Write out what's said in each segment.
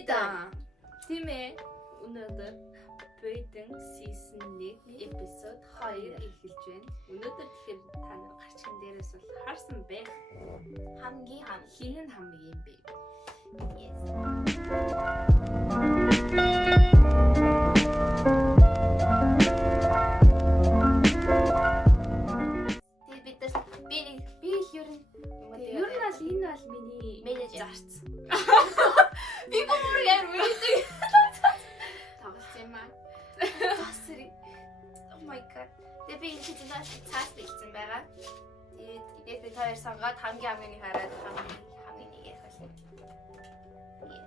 Бедан. Тийм ээ. Өнөөдөр Бедан season 1 episode 2 эхэлж байна. Өнөөдөр тэгэхээр та нар гарчхан дээрээс бол харсан байх. хамгийн Хин нь хамгийн юм бэ? Yes. Би ер нь Энэ бол миний менежер. зарц. Би бүр яар үйдэг. Тоглосон юм аа. Тасри. Oh my god. Би энэ чинь цаас бэлдсэн байгаа. Тэгээд хоёр сонгоод хамгийн нэг хараад хамгийн нэг ярих болно. Yes.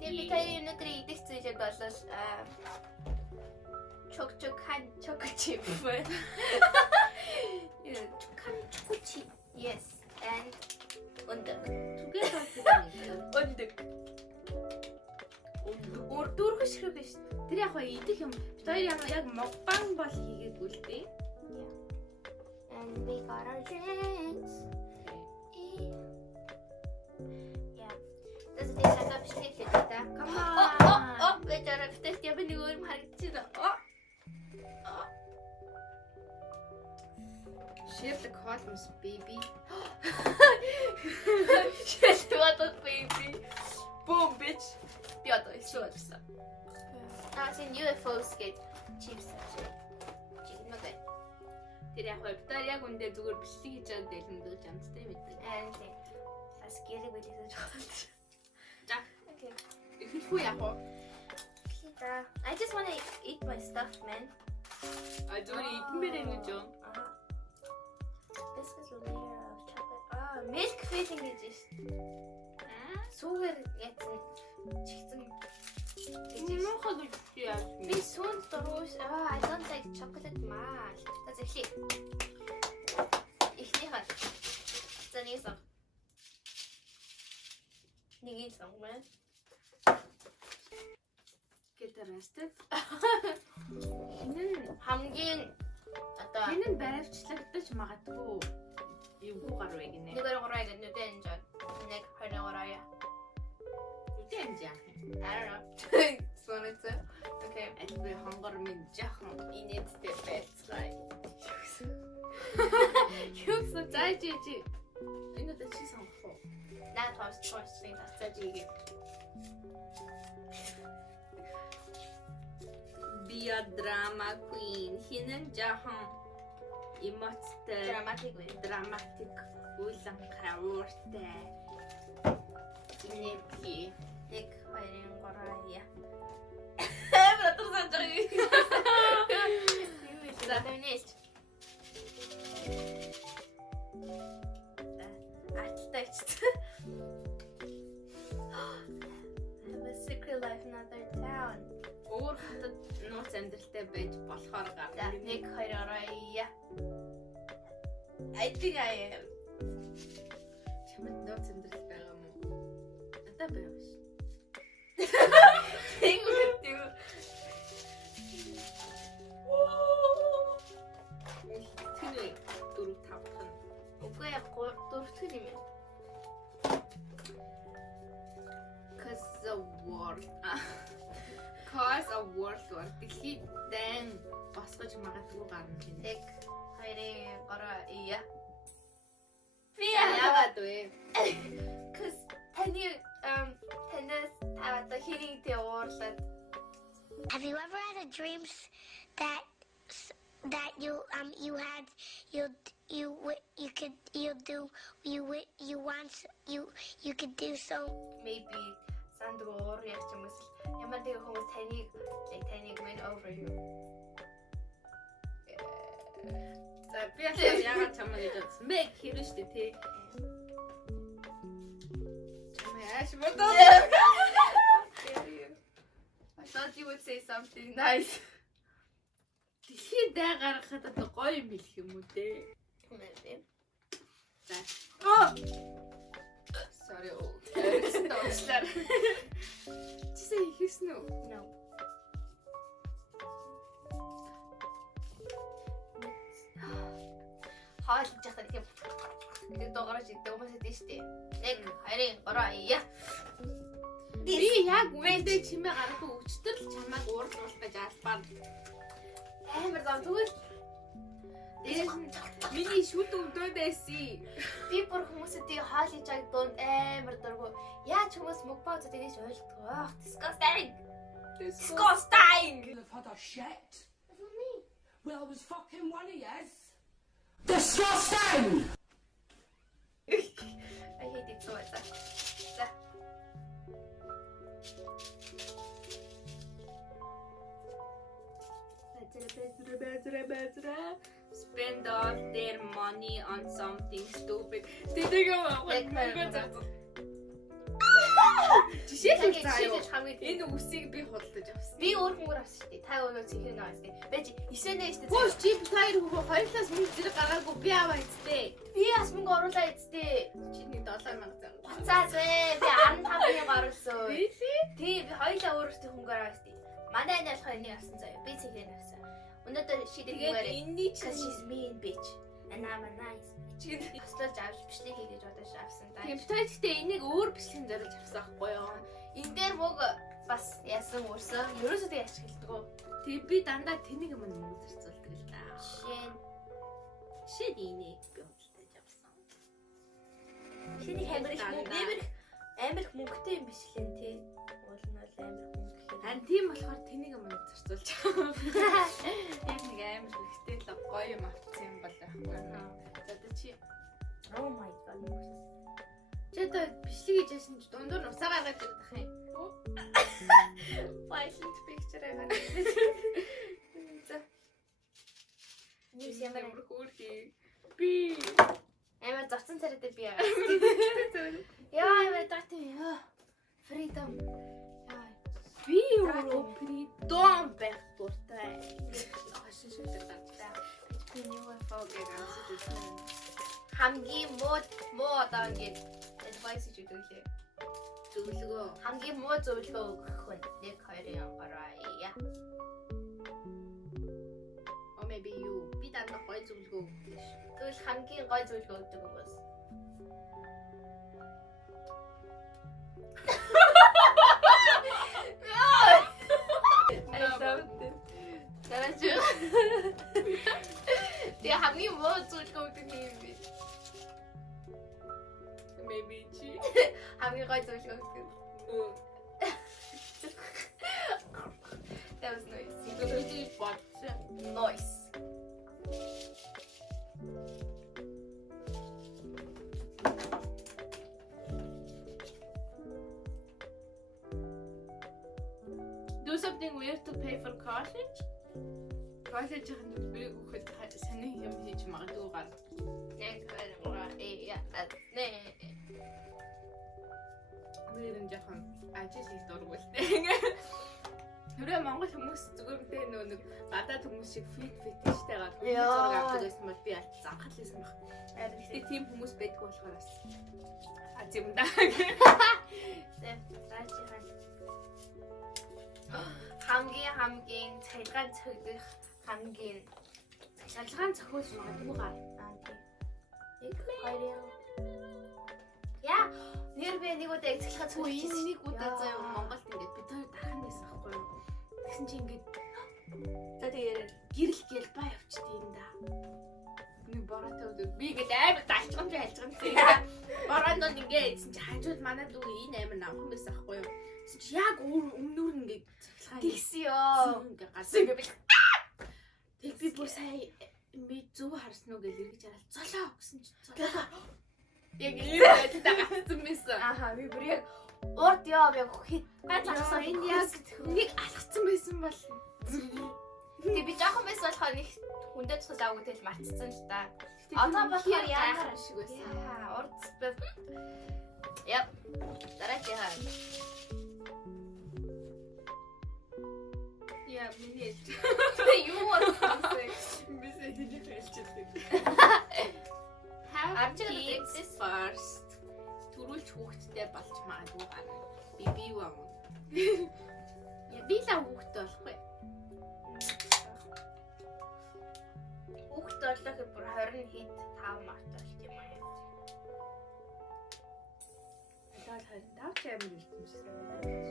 Тэгээд би тэр өнөөдөр идэх зүйлүүд бол chocolate chip. Chocolate. Yes. And өндөг. Өндөг. Дөрөв ширхэг биш. Тэр яг хаа идэх юм. Бид хоёр яг мукбанг бол хийгээгүй л дээ. And we got our drinks. Yeah. That's the thing that I'm shaking that. Come on. Oh, wait, I'm just giving you a market. Share the columns, baby. Shit, what a baby. Boom, bitch. The other is so upset. Now it's in UFOs get chips actually. Okay. Тэр яг хаа бид нар яг үндэ зүгээр бичлэг хийж байгаа дэлгэмдүүлж амттай мэддэг. And let's get it with the chocolate. За. Okay. Ихэхгүй яг хаа. I just want to eat my stuff, man. А зүгээр идмээр юм жоо. This is a layer of chocolate. Milk filling is sugar ятсан чигцэн. Моход яа. Би сүнд дөрвөш. I don't like chocolate much. That's actually. Ихнийхээ. Занийсан. Нэгийсэн мэн. Гитарастай. Энэ хамгийн одоо энэ баривчлагдаж магадгүй юу гар вэ гинэ. нэг орой гэдэг нүдэн жаа. Нэг хоногорой. Үгүй юм жаа. I don't know. Сонэц. Okay. Аль хонгор минь жаахан инээдтэй байцгаая. Юусе зай чи. Энэ дэ чи сонгох уу? Наа тост фин тасаж игээ. Би драма queen хинэн жаахан эмоцтой драматик үйлэн карауртай инээдхий Нэг хоёрын гурван. Братар санджаа. За тэнэс. Аттайч. Have a secret life in another town. өөр хотод нууц амьдралтай байж болохоор За гарна. нэг хоёроо. I think I am. Чамд нууц амьдрал байгаа юм уу? Надад байгаа ш. Think with you. Тэний 4-5 хан. Үгүй яг дөрөвдүгээр юм ээ. Cause a world war. Дэлхийд дан босгож магадгүй гарна гинэ. Нэг хоёрын гурван. Би Яагаад вэ? Cuz таны танаас таваад хэрийг тэ уурлаад. Have you ever had a dreams that you had you could do so? Maybe сандгаар яг ч юм уу ямар нэг хүмүүс таныг win over you. За би яагаад чамаа гэж бодсон бэ? Хэрвээ штэ тий. Чамаа яаш бодоо. I thought you would say something nice. Дэлхийд дай гаргахад одоо гоё юм хэлэх юм уу те? Maybe. За. Sorry. Стоочлаа. Чисээ хийсэн үү? No. Хаалж яхад их нэг доогоорч идэх хүмүүс идэв штэ. Нэг хоёрын гурван. Би яг үндэ чимээ гарахгүй өчтөр л чамайг уурлуулах гэж албаар. Амар зам тэгвэл Дээрээс нь миний шүд өвдөд байсан. би бүр хүмүүсүүдийг хоол хийж байгааг дунд амар дургу. Яаж хүмүүс мукбаа үзээд ингэж ойлгохгүй. Ах, disgusting. Disgusting. I've had a shit. Well, I was fucking one of yes. Disgusting! I hate it so much. За. Spend all their money on something stupid. Жишээлбэл заяа. Энэ үсийг би худалдаж авсан. Би өөр хүмүүр авсан шүү дээ. Та өөрөө чихэр наа шүү дээ. Бэж исэнэ шүү дээ. Хөөс чи хоёр хоёулаас мөнгө зэрэг гаргаагүй би аваа эцтэй. Би бас мөнгө оруулаа эцтэй. Чиний 7,000 зав. Буцаад вэ. Би 15 оруулсан. Really? Тий, би хоёулаа өөрөөсөө хөнгөөр авсан шүү дээ. Манай энэ болохоор энийг авсан заяа. Би чихэр авсан. Өнөөдөр шийдэх Тэгээд нүгээр энэний because чинь she's mean bitch. And I'm a nice bitch. Хослож авч бичлэг хийгээж бодож авсан даа. тийм битэр гэхдээ энийг өөр бичлэгийн зориулж авсан байхгүй юу? Энэ дээр мөг бас яасан өөрсөө ерөөсөө тэг ашигладаг. Тэг би дандаа тэнийг юм мөнгө зарцуулдаг л да. Жишээ нь энийг би худалдаж авсан. Шиний амар мөнгөтэй юм биш лээ тий. Уул нь бол амар мөнгөтэй. Харин тийм болохоор тэнийг юм зарцуулж авсан. Яг нэг амар хэрэгтэй л гоё юм авсан юм бол байхгүй юу? За тэ чи Oh my god. чи одоо бичлэг хийж яасан чи дундуур нь усаа гаргаж ирэх юм. Violent picture аа. За. Нийс ямар хөөрхий. Би амар зовцон царайтай би яа. Яа амар дартаа яа. Freedom. би өөрөө придом байх дуртай. Хашин шүтэр дартаа. Би нэг фогээ гамсаж үзсэн. хамгийн муу одоо ингэж advice хийж өгөх лээ. Зөвлөгөө. Хамгийн муу зөвлөгөө өгөх хүн 1 2 гараа. Or maybe you. Би дандаа гоё зөвлөгөө өгөх ш. Тэгвэл хамгийн гой зөвлөгөө өгдөг хүмүүс. Тараач. Тэгээ хамгийн муу зөвлөгөө өгдөг юм би. Maybe чи. Хамгийн гой зөвлөгөө өгдөг. That was nice. Зөвлөгөө бат. Nice. Do something weird to pay for college? College хань би үхэд саний юм хийж магадгүй гар. Яг гараа яа. Нэ. Нэрэн жоохон ажил их дургуултай. Түрээ Монгол хүмүүс зүгээр гэдэг нэг гадаад хүмүүс шиг фитиштэй гал зураг авдаг байсан бол би анхаарал хийсэн баг. Гэхдээ тийм хүмүүс байдгүй болохоор бас аз юм да. хамгийн цайлгаан цогдох хамгийн Шалгаан цохиулж магадгүй гар. Яа, нэр би нэг удаа цайлгаан цогдож Энэ нэг удаа заяа Монголд ингээд бид хоёр дахин байсан аахгүй юу? Тэгсэн чи ингээд за тэгээ гэрэл гэл бай явчихдээ юм да. Нэг бороотой өдөр би ингээд амар далчгамж. Бороонд нь ингээд эзэн чи хажууд манад үг энэ амар навхан байсан аахгүй юу? Тэгсэн чи яг өмнөр нь ингээд цахилгаан тэгсэн ёо. ингээд гасан ингээд тэг би бүр сая би зөв харсан уу гэж эргэж хараад золоо гэсэн чи золоо. Яг ийм байдалтай гацсан байсан. Аха, би бүр яг урд яа яг хэд ганц Яасан алхсан энэ яг нэг алхацсан байсан бол тэг би жоохон байсан болохоор нэг хүндээ цус авах тэл мартцсан л та. одоо болохоор яахаар шиг байсан. Яа, урд Яп. Дараач яа. Яа, миний Юу болсон? бисээ хийж хэлчихдэг. Арчиг Kids this first. Төрүүлж хүүхдтэй болж магадгүй гар. Би бий ваа. Я би л хүүхдтэй болохгүй. хүүхд боллоо гэхэд бүр 20 хэд 5 март болт юм аа. Одоо 25 ч амар ирсэн шүү дээ.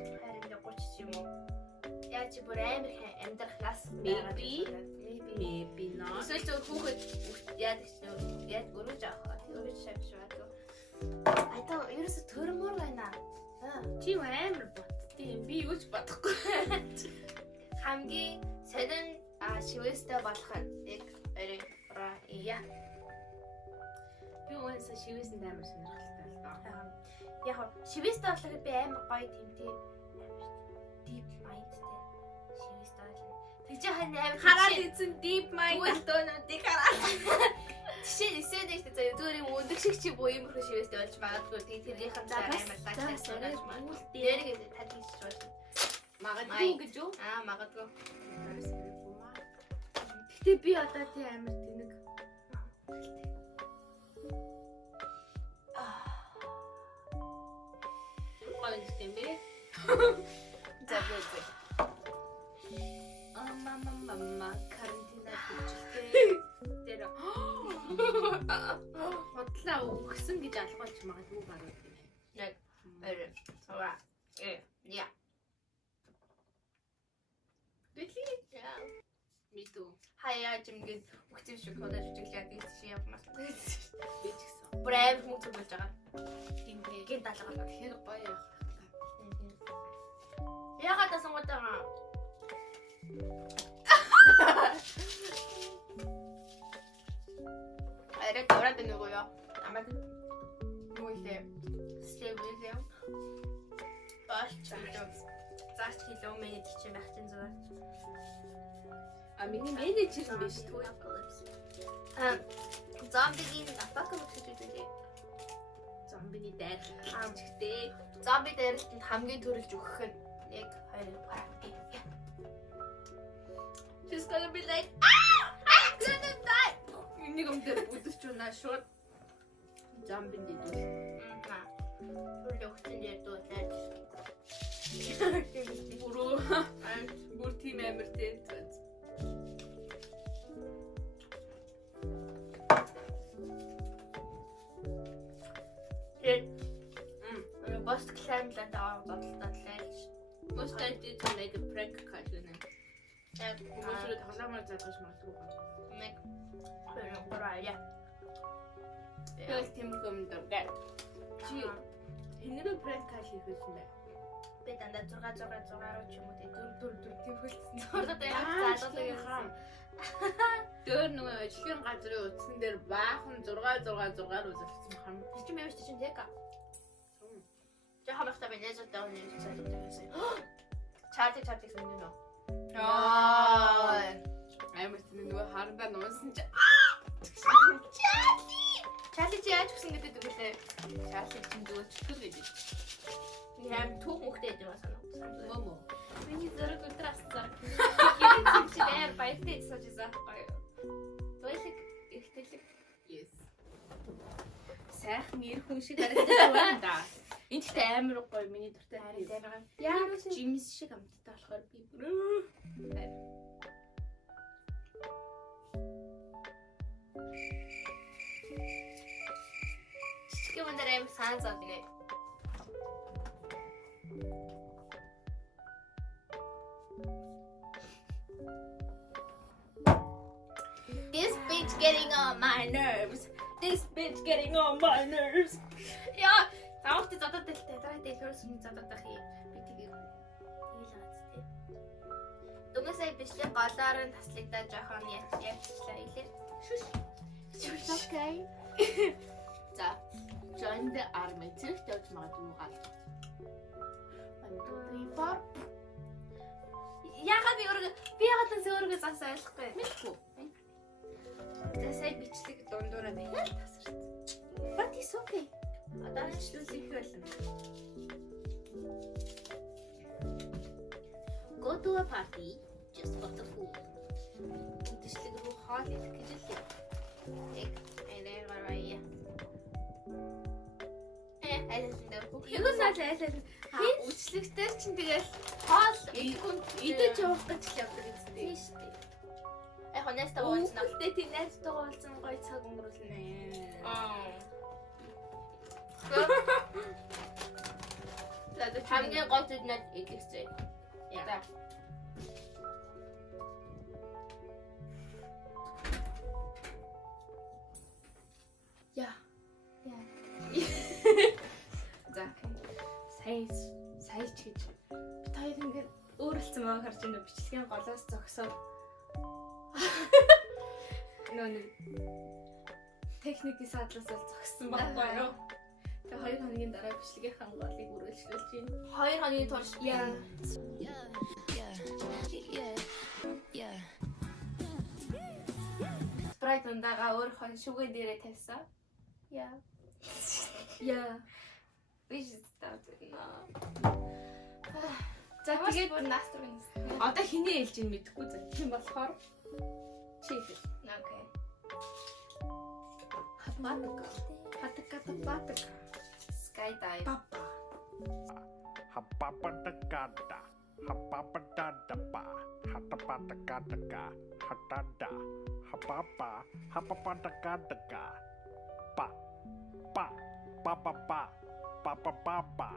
чи бүр амар амьдрах нас Maybe. maybe Maybe not. эсвэл зөв хүүхэд яадаг ч яг өргөж авах өргөж шавшваад айдаа ерөөсө төрмөр байна Чи амар боддtiin. Би юу ч бодохгүй. хамгийн сонин шивэстэй болох нь яг орой яа Би уусаа шивээсэнд амар сонирхолтой л доо. яг шивэстэй болохоор би амар гоё тэмтэй deep mindтэй шивэстэй болно тэгж хань амар Хараад эзэн deep mind дөөнүүдийг хараад жишээ эсвэл нэг зөө зүгээр юм өндөг шиг чи боо юм хөө шивэстэй болж магадгүй тэгээ тэрийнхэн цаа амар тагтай сураад дээрээ татчих болно магадгүй гэж юу? магадгүй Гэтэ би одоо тий амар тэнэг. Гоё юм бэ? за бэлээ Мама карантина хийчихтэй. Тэр бодлоо өгсөн гэж алгуулж магадгүй гарууд юм. яг орой сава яа Really? Мэдүү. хаяа жимгээд өгцөв шиг худаж үжиглээд ийс чи явмаас Би ч гэсэн. бүр амар хүмүүс болж байгаа Тинтэй. гин даалгаа Тэр гоё яах. ягаад тасангуудаа арай дураад байна уу яа амад нүйлээ стебилээ бааш чамд заач кило минут чи байх чинь зүгээр Миний менежер юм биш үү? зомбигийн апокалипс гэж үү Зомбиний дайр хэмжигтэй. зомби дээрэлтэнд хамгийн төрөлж өгөх нь яг хоёр She's gonna be like I'm gonna die. Энийг өмдөр бүдэрч унаа шууд зомбинд идвэл. Түр өгсөн дээр дуулаад. Бүр тийм амар тийм. Boss клаймлаа таа бодлоодлаач. Most I did like a prank call гэнэ. Яг хүмүүсрээ тоглоомоор залгаж магадгүй байна. Нэг хөрөөрая. Яг тийм юм даа. Чи хинэрээ prank call хийх юм бэ? Би дандаа 6 руу ч юм уу 4 тийм хөлтсөн. Зургаад яг залуудаг юм. Дөр нөгөө ажлын газрын утсан дээр баахан 6-6-6-аар үзүүлсэн хам. Чи мэмч чинь яг. Жахамх та бинэзэтэй өнөө цаалдаг. Чартик сондоо. Амар тийм нөгөө харандаа нуунсан чи Чарли чи яаж гүсэн гэдэг үгтэй. Чарли чинь зүгээр чөлөө гэдэг. Яам түүх мөхтэй гэдэг ба санаа. Мөмө. Миний зөрөг өдрас зар. Хэрэг чи дээр баяртай сууж байгаа. Тойлог ихтэлэг. Yes. Сайхан ир хүн шиг харагдаж байна да. Энд ч амар гоё миний дуртай харин. Яг Джимс шиг амттай болохоор би бүр Чичгэн мандэр аим сан зав гээ. This bitch getting on my nerves. This bitch getting on my nerves. Яа, таавт задаад талтай дараа дэлгүүр сүмний задаад ах юм. Би тгийг хийлээц тээ. Дүнээсээ бичлэг голоор нь таслагдаад жоохон ярьчлаа хэлээ. Шүш. Okay. за join the army зэрэг тавьж магадгүй гал. 1 2 3 4 Яагаад би яагаад л өөрийгөө зас ойлгохгүй. мэдгүй. За сая бичлэг дундуураа байна тасарч. But it's okay. Одоо хэвчлүүлэх их болно. Go to a party just for the food. Бичлэг рүү хоол идэх гэж л юм. Яг энэ гарвая. Юу саалаа Үчлэгтэр чинь тэгэл хоол идэж явах гэж явдаг юм. тийм шүү дээ. Яг хоньяста уулзнаа. Тэгтээ тийм найзтайгаа уулзсан гоё цаг өнгөрүүлнэ. За хамгийн гол зүйл нь эдгэцээ. За. Яа. Яа. За. Сая ч гэж. Бид хоёр ингээд өөрөлдсөн байгаа харж байна. Бичлэгийн голоос зогсоод. Нэг техникийн саадлаас бол зогссон байхгүй юу? Тэгээ 2 хоногийн дараа бичлэгийнхаа голыг үргэлжлүүлж байна. 2 хоногийн турш Яа. Спрайт ундаага өөр хон шүгэн дээрээ тавьсан. Яа. Яа. Биш таа. За тэгээд настрын. одоо хэний ээлж ин мэдэхгүй за. Тийм болохоор чи их. Окей. Хатка. Skydive. Папа. Hapapatakata, hapapatatapa, hatapatakataka, hatada, hapapa, hapapatakataka, pa, papapa, papapapa,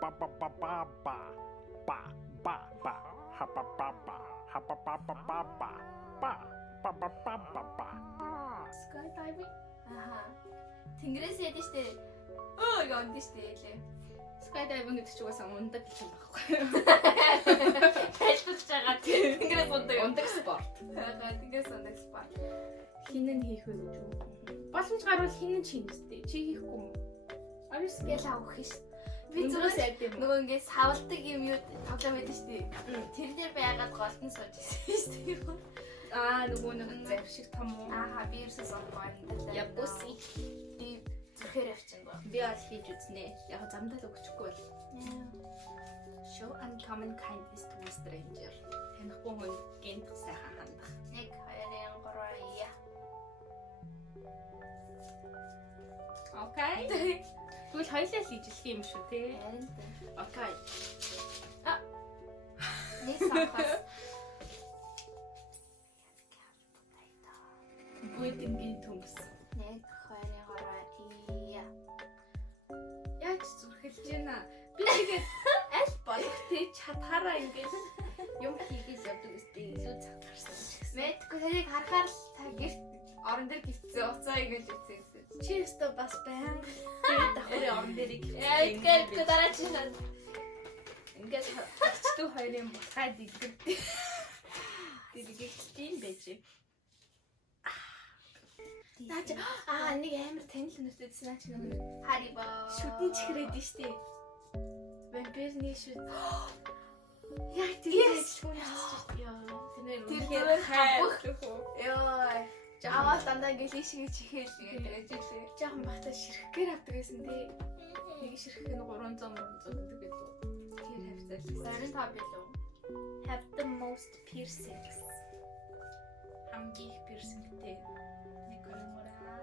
papapapa, pa, hapapapa, hapapapapa, papapapa. Skydiving? Аха. Тэнгэрээс яд штэ. Янд штэ лээ. Skydiving гэдэг чинь угаасаа ундаг гэж юм байхгүй юу? Тайлбарлаж байгаа тийм. Тэнгэрээс ундаг. Ундаг спорт. Аха, тэнгэрээс ундаг спорт. Хинэн хийх вэ гэж үү? Боломж гарвал хинэн чинь үстэй. Чи хийхгүй юм уу? Арис Гэл авах ш. би зүгээс яд юм. Нөгөө ингээд савлдаг юм юу тоглоом байдаг штэ. Тэр дээр байгаад голтон сууж ирсэн штэ. Нөгөө нэг завь шиг том уу? Аха, би ерөөсөө сонгоо. Ябуси. Би зүрхээр авчин гоо. Би аль хийж үзнэ. Яг замдаа л өгчихгүй бол. Show uncommon kindness to a stranger. Танихгүй хүн гэнт сайхан хандах. 1 2 3 я. Окей. Тэгвэл хоёлаа л хийжлэх юм шүү тий. Харин Окей. нэг сахас. Бүдингийн төмс. 1 2 3 я. Яаж зүрхэлж байна? Би тэгээд аль болох тий чадхаараа ингээд юм хийгээл явдаг үстэй илүү цаг гарсан. Мэдгүй тэрийг харахаар л та гэрт орон дээр гисцээ уцаа ингэж үцээ. Чи өстө бас баян. Тэгээд давхрын орон дээрийг Яа итгэл дараа чи над. ингээд хачтуу хоёрын булхайд игэрдэг. Дэргэхтийн байж. Наач нэг амар танил нүртэйсэн наач нэг Харибо. шүтэн чихрээд штэ. Вампирний шүт. Яг тийм шүү. Яа. Тэр зүгээр хавх. Яа. Аваад дандаа ингэ лишгээ чихээл гэдэг ажил. Жаахан бахта ширхгээр авдаг гэсэн тий. Нэг ширхэг нь 300 гэдэг гэдэг. Тэр хавцал. Зарим та билүү. Have the most piercings. Хамгийн их piercingтэй. Нэг гөрөнгөраа.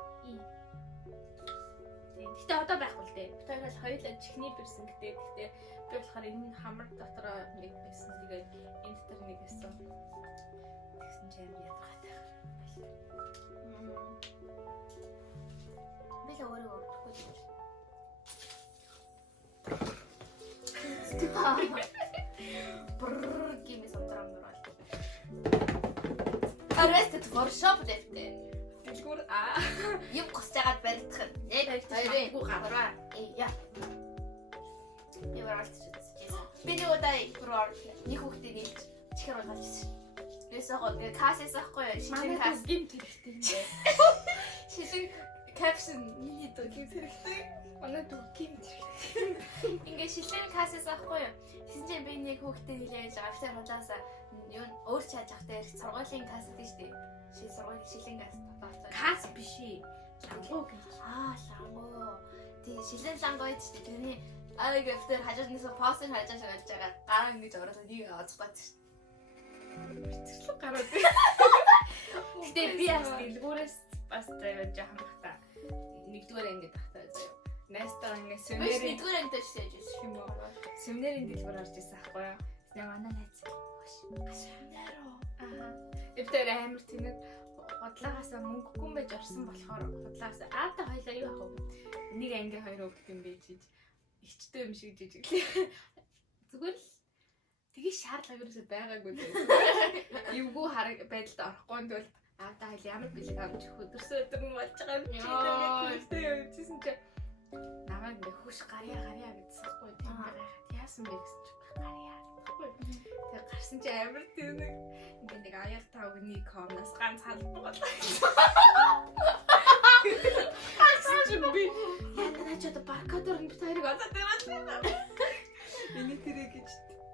Гэтэ одоо байхгүй л дээ. Бид хоёр хоёулаа чихний piercingтэй. Гэтэ би болохоор энэ хамар дотроо нэг байсан. Тэгээд энэ дотор нэг байсан. Тэгсэн чинь ядаргатай байна. Би л өөрөө өрдөхгүй юм. Бррр гимэс ондрам нурал. Arrested for shoplifting. Дэлгүүр Юм госч байгаад баригдах. 1 2 3 яа. Би баралцчихсан. Би нэг удаа нэг хүүхдээ нэлж чихэр болж ирсэн. Лесогоо кассээс ахгүй шилэн касс гимт хэрэгтэй юм байна. шилэн caption миний дуу гимт хэрэгтэй. Манай дүү гимт хэрэгтэй. Ингээ шилэн кассээс ахгүй юу. Тэсэн чинь би нэг хүүхдээ нэлээж байгаа. Офицер хулаасаа юу өөр чааж авахтай сургуулийн касс гэдэг шүү дээ. Сургуулийн шилэн касс тогтооцоо. Касс биш ээ. Лангуу гэж. Лангуу. Тий шилэн лангуу гэж шүү дээ. Тэрний офицер хажуунаас постэр хажааш байж байгаа. Гараа ингэж ороод нэг оцгоод шүү. Цэцлэг гараад. Гэтэ би бас дэлгүүрээс бас заяа жаахан бахта. Нэгдүгээр ангид бахта заяа. Найстаа ингэ Биш семинарын нэгдүгээр ангид ч яаж ирсэн юм уу? Семинарын дэлгүүр орж ирсэн аахгүй юу? Нэг манай найз. Семинароо. Эвтэр амар тэнэг хотлоогоосаа мөнгөгүй байж орсон болохоор хотлоогоосаа аата хоёлаа юу ах вэ? Нэг анги хоёр өгдөг юм байж ич. Ичтэй юм шиг жижиглээ. Зүгээр л Тэгээ шаардлага ерөөсөй байгаагүй дээ. Эвгүй хараг байдалд орохгүй нь бол аавдаа хэл ямар бэлэг авч өдөрсөө өдөр нь болж байгаа юм чи тэгээд явчихсан чи намайг ингээ хөш гарьяа гэдсэхгүй тийм байгаад яасан бэ гэсэн чи гарьяа гэхгүй. Тэгээд гарсан чи амар тийм нэг аяг тавгны комнаас ганц халбаг болоо. Би яна ч одоо баркадор нь битэрийг одоо дэмэрлээ. Эний тэрэг гэж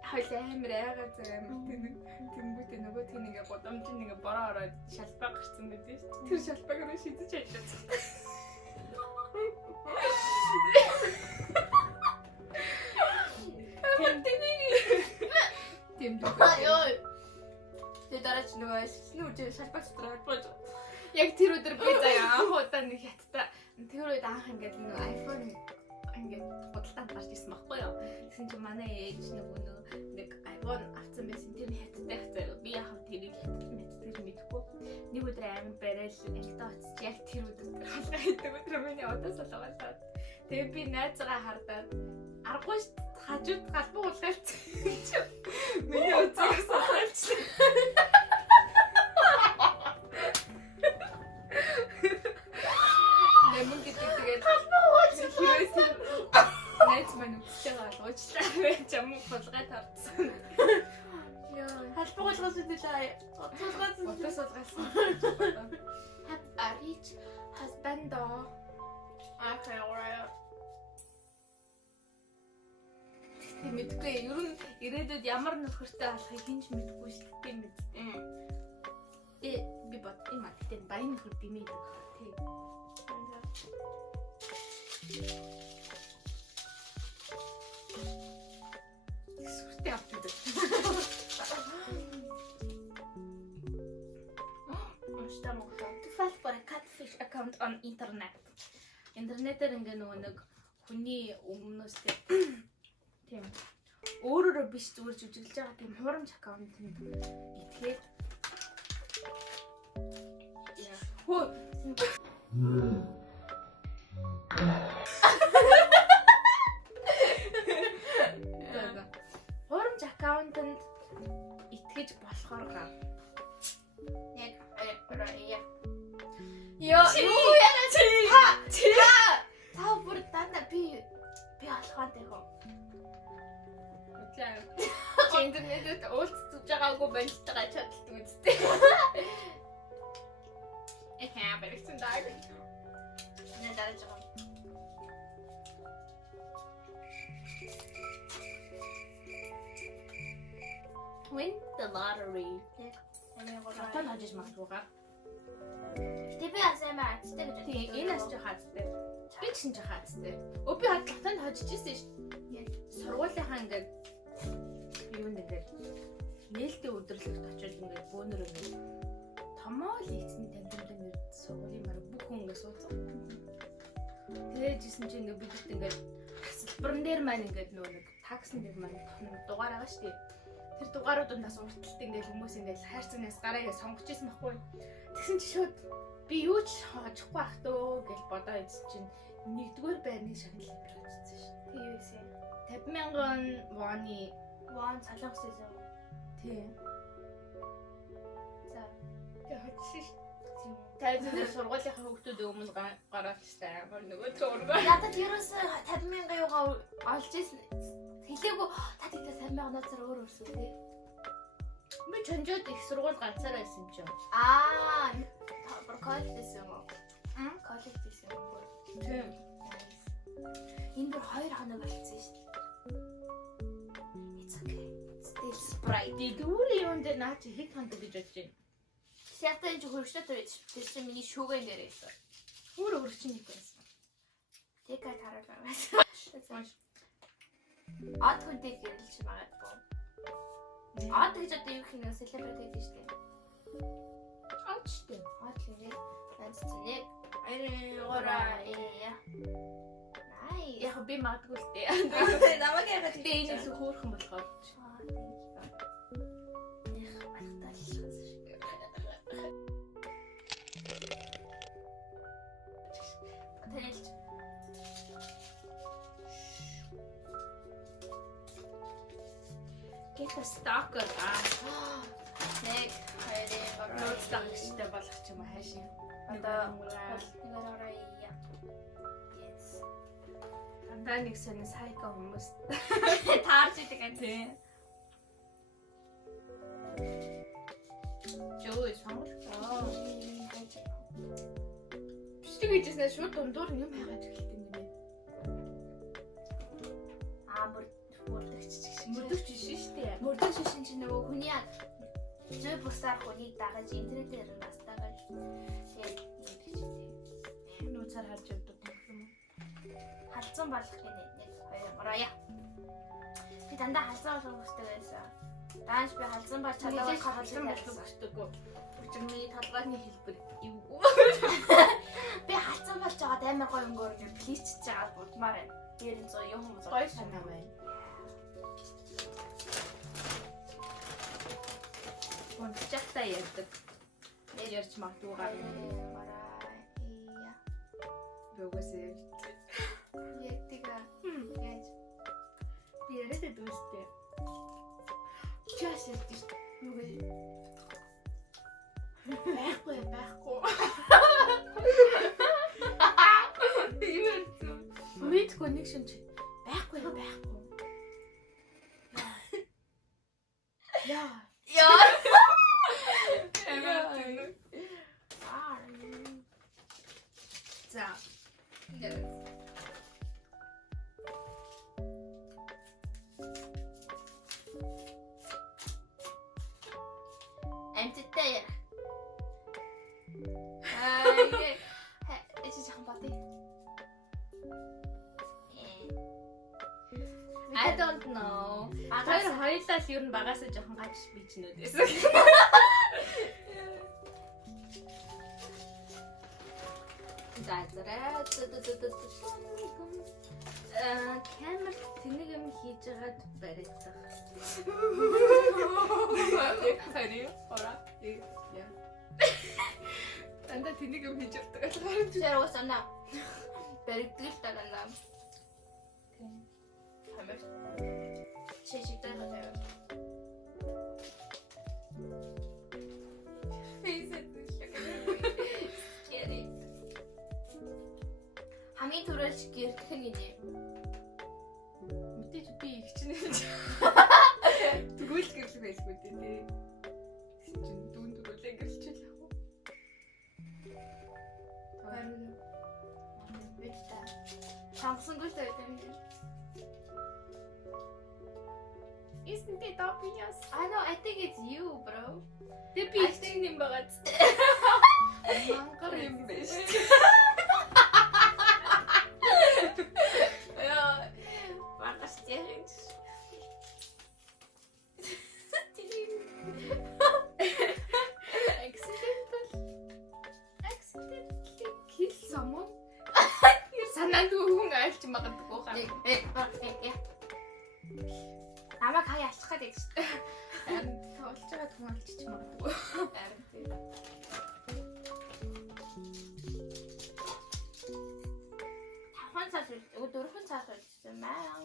хойлоо амар айгаа зэрэг амар тэнгүүтээ нөгөө тийм ингээ годомжин ингээ бороо ороод шалбаг гарсан гэдэг шүү дээ. Тэр шалбаг руу шидэж ажилласан. Тийм ёо. Тэр дараа чи нөгөө нүжээ шалбаг дотроо болж. Яг тэр өдөр би заяа анх удаа нэг хятадаа тэр үед анх ингээд нэг iPhone ингээд худалдаанд гарч ирсэн байхгүй юу. Тэгсэн чинь манай ээж нэг iPhone авсан байсан. Тэр хятадтай хацаа. Би яхав тэрийг хятад мэдхгүй. Нэг өдөр амин барайл альтаа очиж яг тэр өдөр халгаа хийдэг өдөр миний удаа солоолаад. Тэгээ би найзгаа хардаад аргагүй ш хажууд галбуу уулгаалт. Миний үзээс солоолч. Нэмэн гэдэг тэгээд хэрвээс найз маань үстэй галгуучлаа байж юм хулгай тавцсан. Яа, халбаг болгоос үдэлээ. Утас суулгаалсан. Have a rich husband доо. Ахаа. Мэдгүй ер нь ирээдүйд ямар нөхөртэй болохыг хинч мэдгүй шүү дээ мэд. Би бод юм аа гэдэг баян нөхөр бимээд тий. Сүртэй авдаг. To file for a catfish account on internet. Интернетээр ингээ нөгөө нэг хүний өмнөөс тийм өөрөөрөө биш зүгээр жүжиглэж байгаа тийм хурамч аккаунтанд итгээд яа хөө хурамч аккаунтанд итгэж болохоор гав. Яг юу яна чи та бүр дана би алхаатай хөө. Чи интернетэд уулзж байгаагүй байж байгаа чадалт үзтээ. Баригсан даа. Не дараач байгаа. Win the lottery. Тань хожиж магадгүйгаа. Тэби асаа маацтай гэж Тийм, энэ ас ч хаацтай. Би ч шинж хаацтай. Би хадлахтанд хожиж ирсэн шүү дээ. Сургуулийнхаа ингээд юунд ингээд нээлттэй өдөрлөгт очиж ингээд бөөнөр ингээд томоо л ийцэн тандемд ингээд сургуулийн баг бүх хүн ингээд сууцсан. Тэгээд жисэн чинь ингээд бидэрт ингээд салбарн дээр маань ингээд нөгөө нэг таксн дээр маань дугаар байгаа шүү дээ. Тэр дугааруудаас урталт ингээд хүмүүс ингээд хайрцагнаас гараа ингээд сонгож ирсэн байхгүй. Тэгсэн чи шууд би юу ч хоочихгүй ах дөө гэж бодоо идсэн чинь нэгдүгээр байрны шагналыг бичсэн шүү. Тийм үсэ. 50,000 вон солонгос байсан. тийм. За. Тэгээд хожиж тайзны сургуулийнхаа хүүхдүүд өмнө гараачтай амар нөгөө төөргөө. Ядад ерөөсөө 50,000 юугаа олж ирсэн. Хэлээгүй та тэгтээ 50,000-аас өөр өрсөв тий. Би чонжоод их сургууль ганцаараа байсан юм чинь. Коллеж байсан юм уу? Коллеж байсан юм уу? Тийм. Энэ бүр 2 хоног болсон шүү дээ. It's okay. Still Sprite. Дүүрийн юм дээр наа чи хэд хоног гэж бодож байна. Сятаа энэ хөрштэй тэр чинь миний шүүгэн дээр байсан. Өөр өрчин нэг байсан. Тэгэ таруулаа байсан. Ад хүнтэй гэрэлж магадгүй. Ад гэж одоо юу хийх вэ? Celebrity гэдэг шүү дээ. Ад шүү дээ. Ад лээ. Танцчнээ. Айраа яа. Най. Яг би магадгүй л дээ. Намайг яагаад би энэс хөөрхөн болохоор. get a stalker Нэг хоёрын нууцлах гэжтэй болох ч юм уу хайшин. одоо нэгээрээ яа. Yes. Дандаа нэг сонир сайко хүмүүс Таарч идэг юм. тий. Жоо сонгож. Бичдэг гэжсэн шууд дундуур юм хайгаад эхэлдэг юм байна. Мөрдөгч шиг. Мөрдөгч шин шүү дээ. Мөрдөгч шин чи нөгөө хүний зүй бусаар хүнийг дагаж интернетээр нас дагаж тэгээд Нууцаар харж явдаг юм уу? халзан болгохын нэг хоёр мурая. Би дандаа халзан болох хүсдэг байсан. Даанч би халзан болж чадаагүй халзан болох хүсдэггүй. Өчигний толгойн хэлбэр эвгүй. Би халзан болж байгаа амар гоё өнгөөр ингэ пличж байгаа будмаар байна. Дээр нь зөө юм хүмүүс Гоё санаа байна. Унтчихтай ярьдаг. Нэр ярьж магадгүй гарна. Мараа. Бөгөөсөө Ятига. Яаж би яриад дүүстэй. Чаас ярьдэж нүгэ. Байхгүй. Wait connection чи байхгүй. Яа. За. Амттай яа. Эцэг жоохон бати. I don't know. Хоёр хоёулаас юу н багасаа жоохон гаж бичнүүд байсан. Камер тэнэг юм хийж байгаад баригдах. Хари ора. Яа. Анда тэнэг юм хийж явдаг. Тэр уусана. Баригдэл талаа. Хамер. Чичигтэй хаваа. Хамгийн түрүүлж гэрдэх нь гинэ. Мэдээж би их чинь тэгвэл гэрлэх байлгүй дээ. Чинь дүүн дөрүүлээ гэрлчихэл яах вэ? Битта. Сонгосонгүй л байдаг юм. Isn't it obvious? I know, I think it's you, bro. Тэг би их чинь юм байгаа. Мангар юм биш. Яа. Маргас тийм. Accidentally kill someone. Санаанд хүн айлч магадгүй хаа. Намайг хаяа алчих гээд байдаг шүү дээ. Харин тоглож байгаа хүн айлч магадгүй. Харин тийм. Тавхан цаас дөрвөн цаас үлдсэн маа.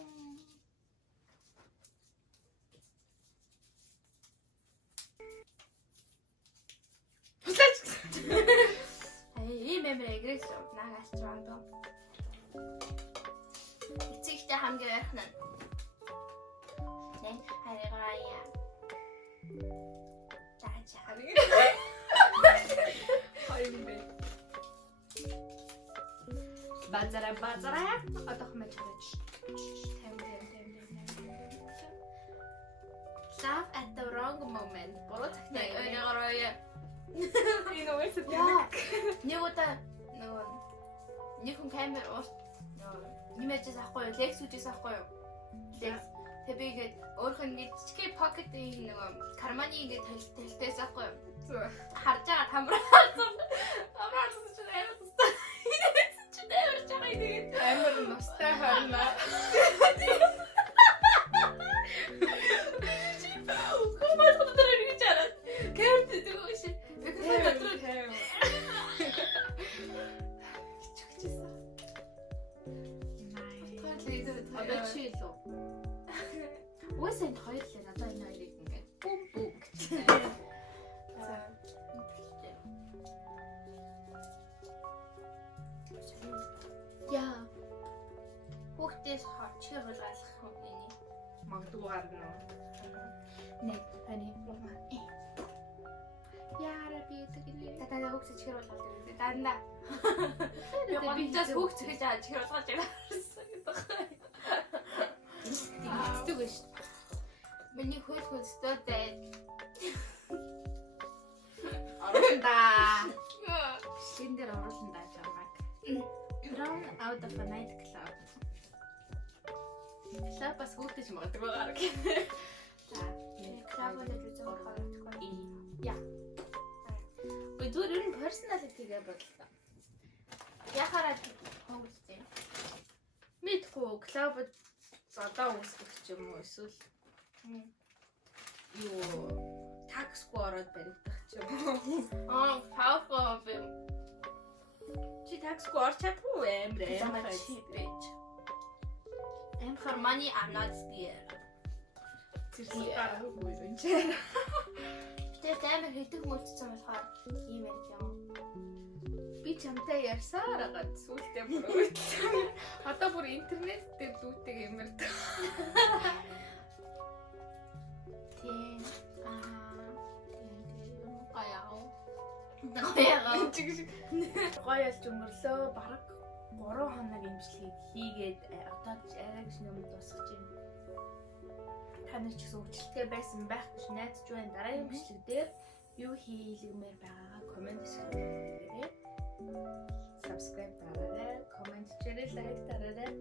Ийм эмрэгээс наагаач байгаа. Эцэгтэй хамгийн ойрхон нь. Нэ хайргая. Таачаа. Хоёр бэ. Базара одох мэж хараач. Laugh at the wrong moment. Буруу цагтаа Ойргоорой. энэ үеэс Яа. Нэг удаа нөгөө нэг хүн камер уус нэмэжээс авахгүй юу? Лекс үжээс авахгүй юу? Лекс. Тэг би ингээд өөрхөн ингээд чичгээ покетын нөгөө карманы ингээд талтаас авахгүй юу? Харж байгаа тамраад. Амраад ч амар тустай. Чи нэрч байгаа юм. амар ностай харна. Хүмүүс өдөр ингэж хараад. Кэрт дүү ши. Би өдрөө тайв. Одоо чи илүү. Уусанд хоёр л надад энэ уу? Нэг таны мама. Яара би тэгэлээ. Дандаа хөгс чихэр болгоод ирээ. Дандаа. Би Би гонцоос хөгс гэж аа чихэр болгоод ирээ. тэгдэг биш. Миний хөл сtöдэй. Орууландаа. Шин дээр орууландаа жамаг. Brown out of a night club. Club бас хөөдөж магадгүй гараг. За, Клабод үзэх болохгүй. яа. Би зүгээр энэ personality-гээ бодлоо. Яхаараа хөнгөлтэй. Мэдгүй клубд зодоо үүсгэх ч юм уу эсвэл юу таксгүй ороод баригдах ч юм уу. Хавхав юм. Чи таксгүй орч чадгүй амир Замаа чи байж. I'm for money, I'm not scared. зэрэг гарахгүй юм чи. Тэгээд амар хэдэг мөлцсөн болохоор ийм ярих юм. Би чамтай ярьсаар агаад сүултээ бүр уучлаа. Одоо бүр интернет дээр дүүтэйг ямардаг. Тийм. Гоё ялж өнгөрлөө бараг 3 хоног имжлэгийг хийгээд одоо арай гэж юм дуусгаж байна. Та нар ч гэсэн өвчлөлттэй байсан байх гэж найдаж байна. Дараагийн имжлэг дээр юу хийлгэмээр байгаагаа комент хийгээрэй. Subscribe дараарай, комент хийгээрэй, лайк дараарай.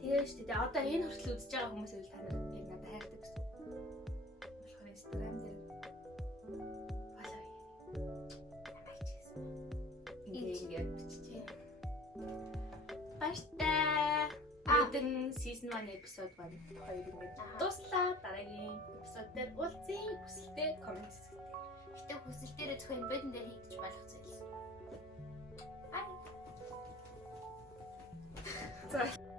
Тэгээ шүү дээ. Одоо энэ хүртэл үзэж байгаа хүмүүс байвал та нар яг надад хайртай гэсэн. Болохоор Instagram дээр ингээд биччихье. Баяртай. Өдөн season 1 episode 1 хоёр ингээд дуслаа. Дараагийн episode дээр уулзъя. Хүсэлтэй комент хийгээрэй. Гэтэ хүсэл дээр зөвхөн бодон дээр хийгдэж болох зүйл. За.